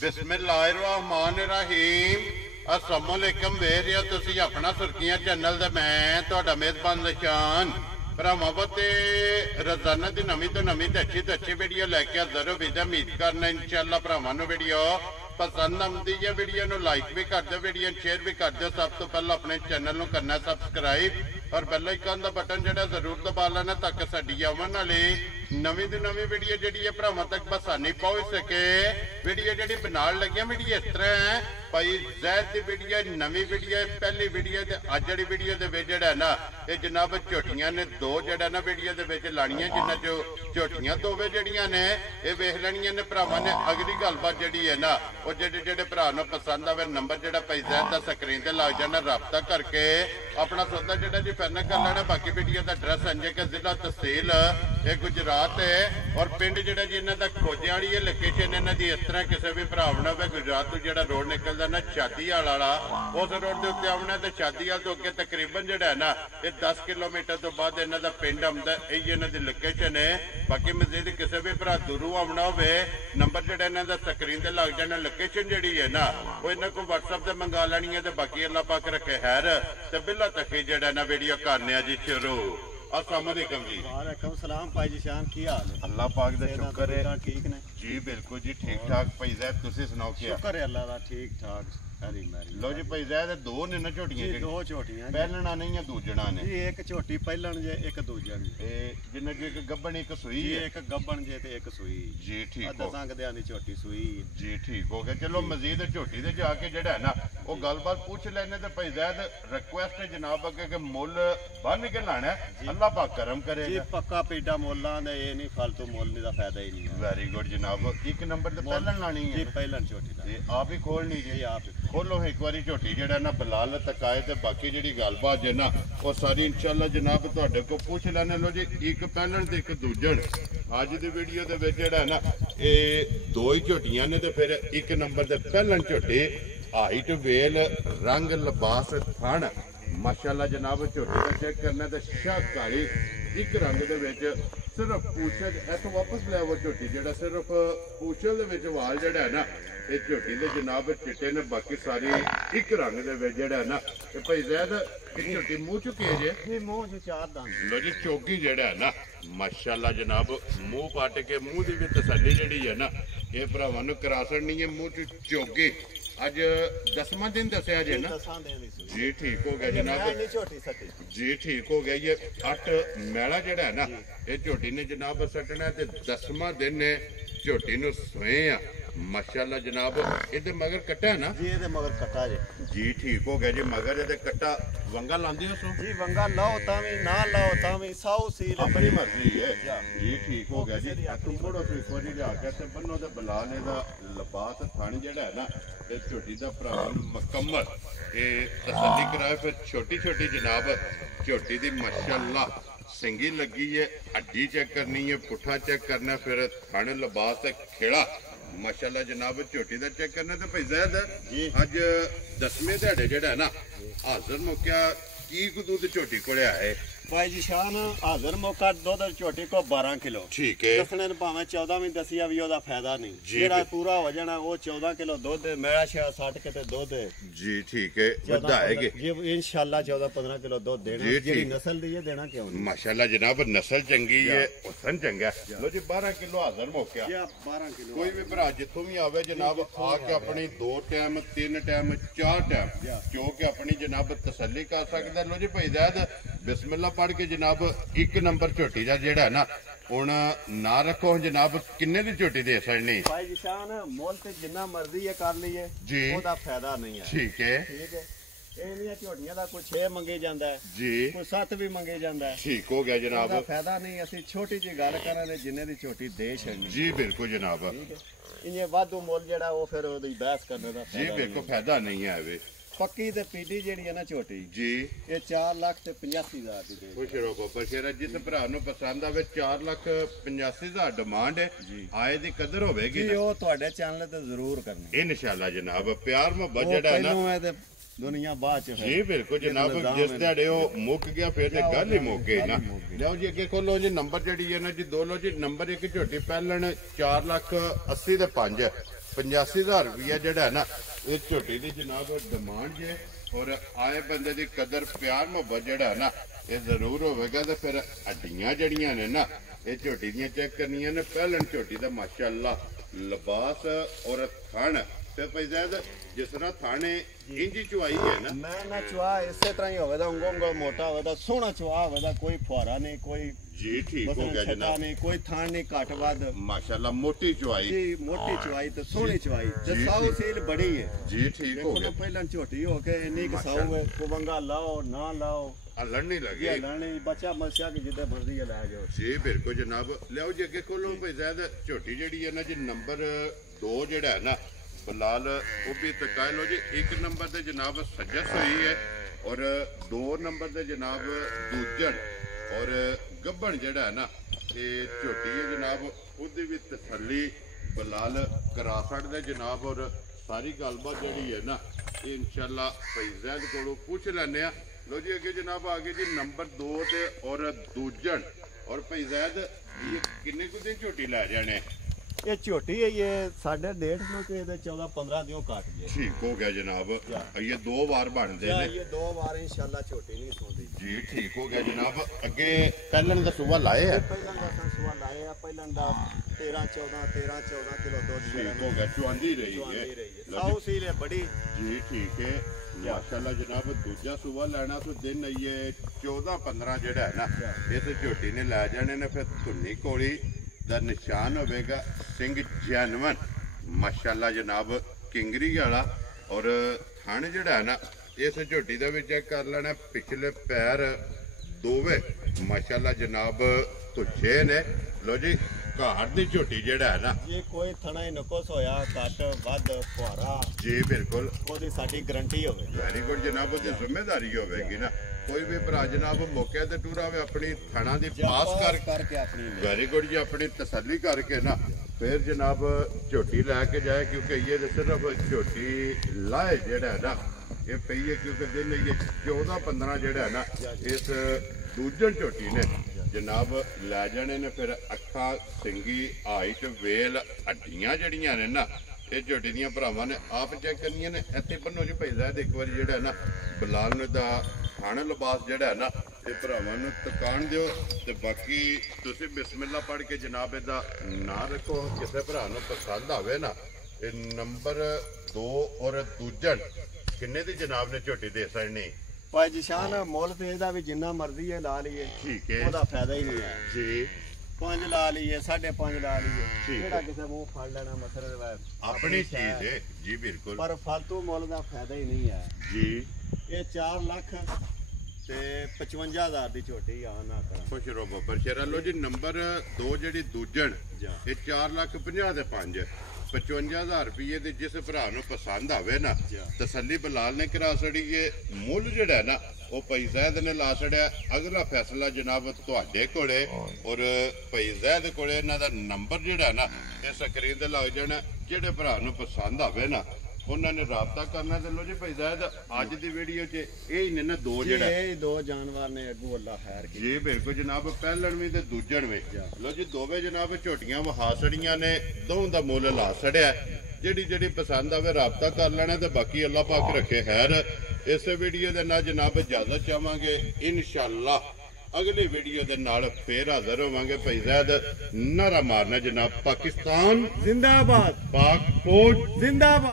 बिस्मिल्लाहिर्रहमानिर्रहीम। अस्सलामुअलैकुम। वेख रहे हो तुसी अपना सुर्खियां चैनल ते मैं तुहाडा मेजबान निशान भरावां ते रोजाना की नवीं तो नवीं ते अच्छी वीडियो लैके हाजिर हो। उम्मीद करना इंशाअल्लाह भरावां नूं वीडियो पसंद आउंदी है। वीडियो नूं लाइक भी कर दो, वीडियो शेयर भी कर दो। सब तो पहले अपने चैनल नूं करना सब्सक्राइब और बेल आइकन का बटन जिहड़ा जरूर दबा लेना ताकि साडी आउण वाली नवीं तो नवीं वीडियो जिहड़ी है भरावां तक बसानी पहुंच सके। वीडियो जिहड़ी बनाउण लगे वीडियो इस तरह है भाई ज़ैद की वीडियो नवीं वीडियो पहली वीडियो ते अज वाली वीडियो दे विच जिहड़ा है ना ये जनाब झोटियां ने दो जिहड़ा ना वीडियो दे विच लाणियां जिन्हां चो झोटियां दोवे जिहड़ियां ने ये वेख लैणियां ने भरावां ने। अगली गलबात जिहड़ी है ना वो जिहड़े भरा नूं पसंद आवे नंबर जिहड़ा भाई ज़ैद दा स्क्रीन ते लग जाना, राबता करके अपना सौदा जिहड़ा जी फाइनल कर लेना। बाकी वीडियो का एड्रैस संजय के जिला तहसील ये गुजरात है और पिंड जिहड़ा जी इन्हां दा खोजे वाली है। लोकेशन इन्हां दी इस तरह किसी भी भरा ने गुजरात तो जिहड़ा रोड निकलदा ना शादीवाल वाला उस रोड के उत्ते आउणा ते शादीवाल तो अगे तकरीबन जिहड़ा है ना ये 10 किलोमीटर तो बाद इन्हां दा पिंड आउंदा। यही इन्हां दी लोकेशन है। बाकी मजीद किसी भी भरा दूरों आउणा होवे नंबर जिहड़ा इन्हां दा स्क्रीन ते लग जाना। लोकेशन जिहड़ी है ना वो इन्हां को व्हाट्सएप ते मंगा लैनी है। बाकी अल्लाह पाक रखे खैर ते बिल्ला तक जिहड़ा ना वीडियो करने जी शुरू। अस्सलाम वालेकुम जी। वालेकुम सलाम भाई जी शान की हाल है? अल्लाह पाक दा शुक्र है ठीक ने जी बिल्कुल जी ठीक ठाक। भाई ज़ैद तुसी सुनाओ क्या? शुक्र है अल्लाह दा ठीक ठाक। लो जी भाई ज़ैद दो ने ना झोटियां जी, दो झोटियां पहलना नहीं है दूजना ने जी। एक झोटी पहलन जे एक दूजन ते जिन्ने जो एक गब्बन एक सुई जी, है एक गब्बन जे ते एक सुई जी ठीक हो दसां कदियां दी झोटी सुई जी ठीक हो गया। चलो मजीद झोटी दे जाके जेड़ा है ना वो गलबात पूछ लेने ते भाई ज़ैद रिक्वेस्ट है जनाब अगे के मुल बन के लाना है। अल्लाह पाक करम करे जी। पक्का पेडा मोल्लां दे ये नहीं फालतू मोल दा फायदा ही नहीं है। वेरी गुड जनाब। एक नंबर ते पहलन लानी है जी, पहलन झोटी दा ये आप ही खोलनी जी। आप खोलो एक बारी झोटी जेड़ा ना बलाल तक आए ते बाकी जेड़ी गलबात है ना वो सारी इंशाअल्लाह जनाब तुहाडे को पूछ लेने। लो जी एक पहलन ते एक दूजन अज दी वीडियो दे विच जेड़ा ना ये दो ही झोटियां ने ते फिर एक नंबर ते पहलन झोटी हाइट वेल रंग लिबास थण माशाअल्लाह जनाब झोटी का चेक करना ते शाह काली एक रंग दे विच सिर्फ पूछल इथों वापस ले वो झोटी जेड़ा सिर्फ पूछल दे विच वाल जेड़ा है ना ये झोटी दे जनाब चिट्टे ने। बाकी सारी एक रंग दे विच जेड़ा है ना ये भाई ज़ैद एक झोटी मुंह चुकी है जी मुंह जो चार दांत लो जी चौकी जेड़ा है ना माशाअल्लाह जनाब मुंह पाट के मुंह दी भी तसल्ली जेड़ी है ना ये भरावां नूं करा छड़नी है। मुंह च चौकी अज 10वां दिन दसिया जे ना जी ठीक हो गया जनाब जी ठीक हो गया। ये 8 मैला जेड़ा है ना ये झोटी ने जनाब सटना ते 10वां दिन ने झोटी नूं सोए आ माशाअल्लाह जनाब। इहदे मगर कट्टा है ना जी, ये मगर कट्टा जी ठीक हो गया जी। मगर इहदे कट्टा वंगा लांदी हो जी, वंगा लाओ तावी ना लाओ तावी साऊ सी अपनी मर्जी है जी ठीक हो गया जी। तुम थोड़ा सा एक बार लिया के बनो ते बलाल इहदा लिबास थण जेड़ा है ना ये झोटी दा भरा मुकम्मल ये तसल्ली कराए। फिर छोटी छोटी जनाब झोटी दी माशाअल्लाह सिंगी लगी है। हड्डी चेक करनी है, पुट्ठा चेक करना, फिर थण लिबास ते खेड़ा माशाअल्लाह जनाब झोटी का चेक करना। तो भाई ज़ैद अज 10वें दिहाड़े जेड़ा है ना हाजिर मौका की दूध झोटी को है भाई जी शान हाजिर मौका दुध झोटी को 12 किलो ठीक है। दसने भावे 14 भी दसिया भी ओदा फायदा नहीं जेड़ा पूरा हो जाना वो 14 किलो दुध मेरा शायद 60 के दुध है जी ठीक है। बढ़ाएंगे जी इंशाल्लाह 14-15 किलो दुध देना जेडी नस्ल दी है देना क्यों नहीं माशाल्लाह जनाब नस्ल चंगी है हुसन चंगा। लो जी 12 किलो हाजिर मौका 12 किलो कोई भी भरा जितों भी आवे जनाब आके अपनी 2 टाइम 3 टाइम 4 टाइम क्योंकि अपनी जनाब तसल्ली कर सकता। लो जी भाई ज़ैद बिस्मिल्लाह पढ़ के जनाब एक नंबर झोटी का जेड़ा है ना हुण ना रखो जनाब किन्ने दी झोटी दे सकनी भाई जी शान मोल ते जिन्ना मर्जी है कर लीए जी ओदा फायदा नहीं है ठीक है। इहदियां झोटियां दा कोई 6 मंगे जांदा है जी कोई 7 भी मंगे जांदा है ठीक हो गया जनाब। ओदा फायदा नहीं असि छोटी जी गल करां दे जिन्ने दी झोटी दे छड़नी जी बिल्कुल जनाब। इन्ने वाधू मोल जेड़ा वो फिर ओदी बहस करने दा जी बिल्कुल फायदा नहीं है वे पक्की ते पीडी जेड़ी है ना छोटी जी ये 4,85,000 दी दे खुश रहो बाबा शेरा जिस भरा नूं पसंद आवे 4,85,000 डिमांड है आए दी कदर होवेगी जी वो ਤੁਹਾਡੇ चैनल ते जरूर करनी इंशाल्लाह जनाब। प्यार मोहब्बत जेड़ा है ना दुनिया बाद च जी बिल्कुल जनाब जिस दिहाड़े वो मुक गया फिर ते गल ही मुक गई ना। लो जी अगे खोलो जी नंबर जेड़ी है ना जी दो लो जी नंबर एक झोटी पहलन 4,80,500 85,000 रुपया जड़ा ना ये झोटी की जनाब डिमांड जे और आए बंदे की कदर प्यार मुहब्बत जड़ा ना ये जरूर होगा। तो फिर हड्डियां जड़ियां ने ना ये झोटी दियां चेक करनियां ने। पहलन झोटी का माशाअल्लाह लिबास और थन ते पैजाद जिस तरह थाने इंज चुआई है ना मैं ना चुआ इसे तरह ही होगा उंगो मोटा होगा सोहना चुआ होगा कोई फुहारा नहीं कोई जी ठीक हो गया जनाब नहीं कोई थान नहीं घट वध माशाल्लाह मोटी चुआई जी मोटी चुआई तो सोहनी चुआई ते साऊ सील बड़ी है जी ठीक हो गया। पहले झोटी हो के इन्नी के साऊ है कुबंगा लाओ ना लाओ लड़नी लगी लड़नी बच्चा मलसिया के जिद्दे मर्जी है लै जाओ जी बिल्कुल जनाब लियाओ जी अगे खोलो भाई ज़्यादा झोटी जड़ी है ना जी नंबर 2 जड़ा है ना बलाल वो भी तकाय लो जी। 1 नंबर ते जनाब सजस हुई है और 2 नंबर ते जनाब दूजन और गब्बन जड़ा है ना ये झोटी है जनाब उसकी भी तसली बलाल करा सकते जनाब। और सारी गलबात जड़ी है ना ये इंशाल्लाह भाई जैद को पूछ लैने। लो जी अगे जनाब आ गए जी नंबर 2 ते और दूजन और भाई जैद ये किन्ने कुछ दिन झोटी लै जाने ये झोटी है ये 1.5 के 14-15 दिन काट गए ठीक हो गया जनाब। ये 2 बार बन दे ने ये 2 बार इंशाल्लाह झोटी नहीं सोंदी जी ठीक हो गया जनाब। अगे पहलन दा सुबह लाए है पहलन दा सुबह लाए है पहलन दा 13-14 किलो दूध ठीक हो गया चुआंदी रही है साऊ सील है बड़ी जी ठीक है माशाल्लाह जनाब। दूजा सुबह लेना तो दिन ये 14-15 जड़ा है ना इस झोटी ने लै जाने ने फिर धुन्नी कोली दा निशान होगा सिंह जैनवन माशाल्लाह जनाब किंगरी वाला। और थन जड़ा है ना इस झोटी का भी चेक कर लेना पिछले पैर दोवे माशाल्लाह जनाब तुझे ने। लो जी घर की झोटी जड़ा है ना ये कोई थना ही नकुस होया घट वध फुहारा जी बिल्कुल ओदी साडी गारंटी होवे। वेरी गुड जनाब ओदी जिम्मेदारी होगी ना कोई भी भरा जनाब मौके ते टूरा वे अपनी थना दी पास करके अपनी वेरी गुड जी अपनी तसल्ली करके ना फिर जनाब झोटी लैके जाए क्योंकि ये सिर्फ झोटी लाए जड़ा है ना ये पई है क्योंकि दिन ये 14-15 जड़ा है ना इस दूजन झोटी ने जनाब लै जाने ने। फिर अखा सिंगी हाइट वेल हड्डियां जड़ियां ने ना ये झोटी दियां भरावां ने आप चेक करनियां ने। इत्थे बन्नो जी भाई साहब एक बार जड़ा है ना बलाल ने दा खाना लिबास जड़ा है ना ये भरावां नूं तकान दिओ ते बाकी तुसीं बिस्मिल्लाह पढ़ के जनाब इहदा नां रखो किसी भरा नूं पसंद आवे ना ये नंबर 2 और दूजन किन्ने दी जनाब ने झोटी दे सकनी भाई जिशान मुल तो ਇਹਦਾ भी जिन्ना मर्जी है ला लीए ठीक है ਉਹਦਾ फायदा ही नहीं है जी 5 ला लीए 5.5 ला लीए ਕਿਹੜਾ ਕਿਸੇ ਮੂੰਹ ਫੜ ਲੈਣਾ ਮਸਲੇ ਦੇ ਬਾਅਦ अपनी चीज है जी बिल्कुल पर फालतू मुल ਦਾ फायदा ही नहीं है जी ਇਹ 4 ਲੱਖ ਤੇ 55000 ਦੀ ਝੋਟੀ ਆ ਨਾ ਕਰਾਂ खुश रहो बब्बर शेरा। लो जी नंबर 2 ਜਿਹੜੀ ਦੂਜਣ ਇਹ 4,50,000 ਦੇ 5 55,000 रुपये ਦੇ जिस ਭਰਾ ਨੂੰ ਪਸੰਦ ਆਵੇ ਨਾ ਤਸੱਲੀ ਬਲਾਲ ਨੇ ਕਰਾ ਛੜੀ ਇਹ ਮੁੱਲ ਜਿਹੜਾ ਨਾ ਉਹ ਭਾਈ ਜ਼ੈਦ ਨੇ ਲਾ ਛੜਿਆ। ਅਗਲਾ ਫੈਸਲਾ ਜਨਾਬ ਤੁਹਾਡੇ ਕੋਲੇ ਔਰ ਭਾਈ ਜ਼ੈਦ ਕੋਲੇ ਇਹਨਾਂ ਦਾ ਨੰਬਰ ਜਿਹੜਾ ਨਾ ਇਹ ਸਕਰੀਨ ਤੇ ਲੱਗ ਜਾਣਾ ਜਿਹੜੇ ਭਰਾ ਨੂੰ ਪਸੰਦ ਆਵੇ ਨਾ उन्होंने राबता करना। तो लो जी भाई जायद अज की वीडियो च यही ने ना 2 जड़ा ये 2 जानवर ने अगू अल्लाह खैर की जी बिल्कुल जनाब पहलन भी ते दूजन भी। लो जी दोवे जनाब झोटियां वहा छड़ियां ने दोवां दा मुल ला छड़िया जेड़ी जेड़ी पसंद आवे राबता कर लेना ते बाकी अल्लाह पाक रखे खैर। इस वीडियो दे नाल जनाब इजाजत चाहांगे इंशाअल्लाह अगली वीडियो दे नाल फिर हाजिर होवांगे। भाई जायद नारा मारना जनाब पाकिस्तान जिंदाबाद पाक फौज जिंदाबाद।